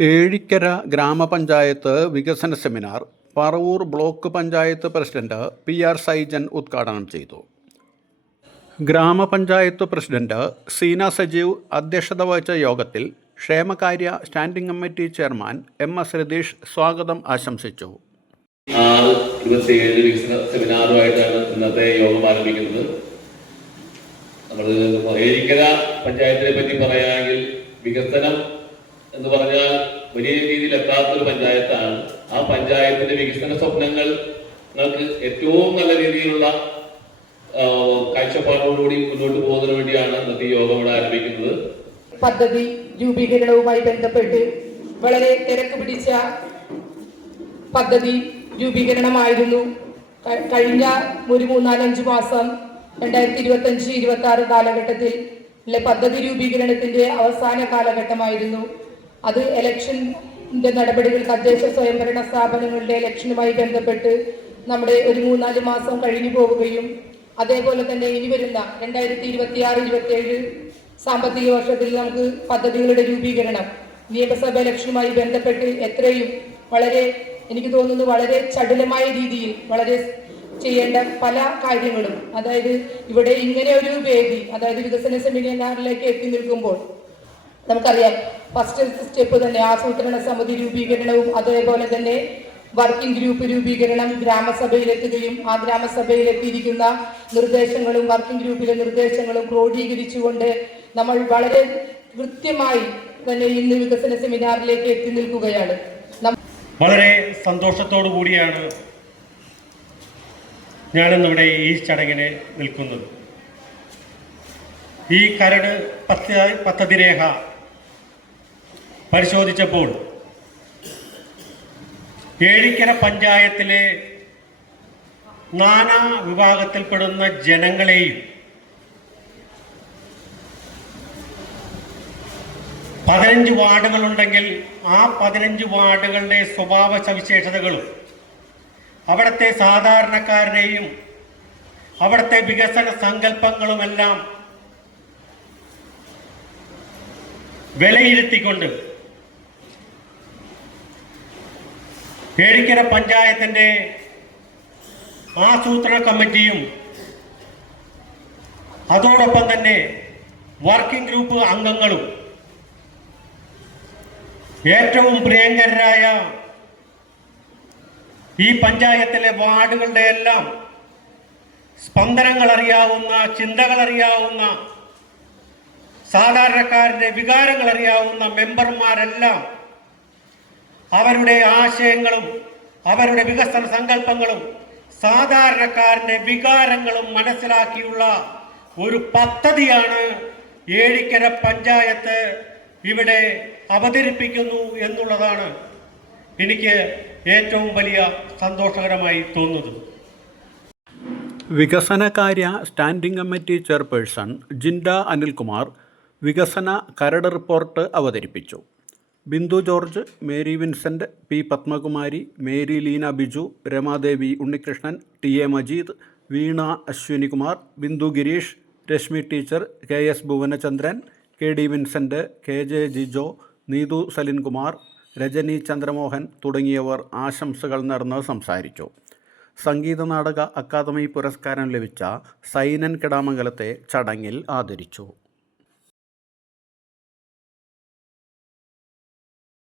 ഏഴിക്കര ഗ്രാമപഞ്ചായത്ത് വികസന seminar Paravur block panchayat president PR Saijan ഉദ്ഘാടനം ചെയ്തു. ഗ്രാമപഞ്ചായത്ത് പ്രസിഡന്റ് സീന സജീവ് അധ്യക്ഷത വഹിച്ച യോഗത്തിൽ ക്ഷേമകാര്യ standing committee chairman MS Ratheesh സ്വാഗതം ആശംസിച്ചു. 27 വികസന സെമിനാറുമായിട്ടാണ് ഇന്നത്തെ യോഗം ആരംഭിക്കുന്നത്. നമ്മൾ ഏഴിക്കര പഞ്ചായത്തിനെ പറ്റി പറയുകയാണെങ്കിൽ വികസനം എന്ന് പറഞ്ഞാൽ വലിയ രീതിയിൽ എത്താത്തൊരു പഞ്ചായത്താണ്. ആ പഞ്ചായത്തിന്റെ വികസന സ്വപ്നങ്ങൾക്ക് ഏറ്റവും നല്ല രീതിയിലുള്ള കാഴ്ചപ്പാടോടുകൂടി മുന്നോട്ട് പോകുന്നതിന് വേണ്ടിയാണ് ഇന്നത്തെ യോഗം ഇവിടെ ആരംഭിക്കുന്നത്. പദ്ധതി രൂപീകരണവുമായി ബന്ധപ്പെട്ട് വളരെ തിരക്ക് പിടിച്ച പദ്ധതി രൂപീകരണമായിരുന്നു. കഴിഞ്ഞ ഒരു 3-4-5 മാസം 2025-26 കാലഘട്ടത്തിൽ പദ്ധതി രൂപീകരണത്തിന്റെ അവസാന കാലഘട്ടമായിരുന്നു. അത് ഇലക്ഷന്റെ നടപടികൾ, തദ്ദേശ സ്വയംഭരണ സ്ഥാപനങ്ങളുടെ ഇലക്ഷനുമായി ബന്ധപ്പെട്ട് നമ്മുടെ ഒരു 3-4 മാസം കഴിഞ്ഞു പോവുകയും അതേപോലെ തന്നെ ഇനി വരുന്ന 2026-27 സാമ്പത്തിക വർഷത്തിൽ നമുക്ക് പദ്ധതികളുടെ രൂപീകരണം നിയമസഭ ഇലക്ഷനുമായി ബന്ധപ്പെട്ട് എത്രയും എനിക്ക് തോന്നുന്നു വളരെ ചടുലമായ രീതിയിൽ ചെയ്യേണ്ട പല കാര്യങ്ങളും, അതായത് ഇവിടെ ഇങ്ങനെ ഒരു വേദി, അതായത് വികസന സെമിനാറിലേക്ക് എത്തി നിൽക്കുമ്പോൾ നമുക്കറിയാം ഫസ്റ്റ് സ്റ്റെപ്പ് തന്നെ ആസൂത്രണ സമിതി രൂപീകരണവും അതേപോലെ തന്നെ വർക്കിംഗ് ഗ്രൂപ്പ് രൂപീകരണം ഗ്രാമസഭയിലെത്തുകയും ആ ഗ്രാമസഭയിലെത്തിയിരിക്കുന്ന നിർദ്ദേശങ്ങളും വർക്കിംഗ് ഗ്രൂപ്പിലെ നിർദ്ദേശങ്ങളും ക്രോഡീകരിച്ചുകൊണ്ട് നമ്മൾ വളരെ കൃത്യമായി തന്നെ ഇന്ന് വികസന സെമിനാറിലേക്ക് എത്തി നിൽക്കുകയാണ്. വളരെ സന്തോഷത്തോടു കൂടിയാണ് ഞാനിന്നിവിടെ ഈ ചടങ്ങിന് നിൽക്കുന്നത്. ഈ കരട് പദ്ധതി രേഖ പരിശോധിച്ചപ്പോൾ ഏഴിക്കര പഞ്ചായത്തിലെ നാനാ വിഭാഗത്തിൽപ്പെടുന്ന ജനങ്ങളെയും 15 വാർഡുകളുണ്ടെങ്കിൽ ആ 15 വാർഡുകളുടെ സ്വഭാവ സവിശേഷതകളും അവിടുത്തെ സാധാരണക്കാരനെയും അവിടുത്തെ വികസന സങ്കല്പങ്ങളുമെല്ലാം വിലയിരുത്തിക്കൊണ്ട് ഏഴിക്കര പഞ്ചായത്തിൻ്റെ ആസൂത്രണ കമ്മിറ്റിയും അതോടൊപ്പം തന്നെ വർക്കിംഗ് ഗ്രൂപ്പ് അംഗങ്ങളും ഏറ്റവും പ്രിയങ്കരായ ഈ പഞ്ചായത്തിലെ വാർഡുകളുടെ എല്ലാം സ്പന്ദനങ്ങൾ അറിയാവുന്ന, ചിന്തകൾ അറിയാവുന്ന, സാധാരണക്കാരൻ്റെ വികാരങ്ങൾ അറിയാവുന്ന മെമ്പർമാരെല്ലാം അവരുടെ ആശയങ്ങളും അവരുടെ വികസന സങ്കല്പങ്ങളും സാധാരണക്കാരൻ്റെ വികാരങ്ങളും മനസ്സിലാക്കിയുള്ള ഒരു പദ്ധതിയാണ് ഏഴിക്കര പഞ്ചായത്ത് ഇവിടെ അവതരിപ്പിക്കുന്നു എന്നുള്ളതാണ് എനിക്ക് ഏറ്റവും വലിയ സന്തോഷകരമായി തോന്നുന്നത്. വികസനകാര്യ standing committee chairperson Jinda Anilkumar വികസന കരട് റിപ്പോർട്ട് അവതരിപ്പിച്ചു. Bindu George, Mary Vincent, P Padmakumari, Mary Leena Biju, Ramadevi Unnikrishnan, TA Majeed, Veena Ashwinikumar, Bindu Girish, Rashmi teacher, KS Bhuvanachandran, KD Vincent, KJ Jijo, Neethu Salinkumar, Rajani Chandramohan തുടങ്ങിയവർ ആശംസകൾ നേർന്ന് സംസാരിച്ചു. സംഗീത നാടക അക്കാദമി പുരസ്കാരം ലഭിച്ച സൈനൻ കിടാമംഗലത്തെ ചടങ്ങിൽ ആദരിച്ചു.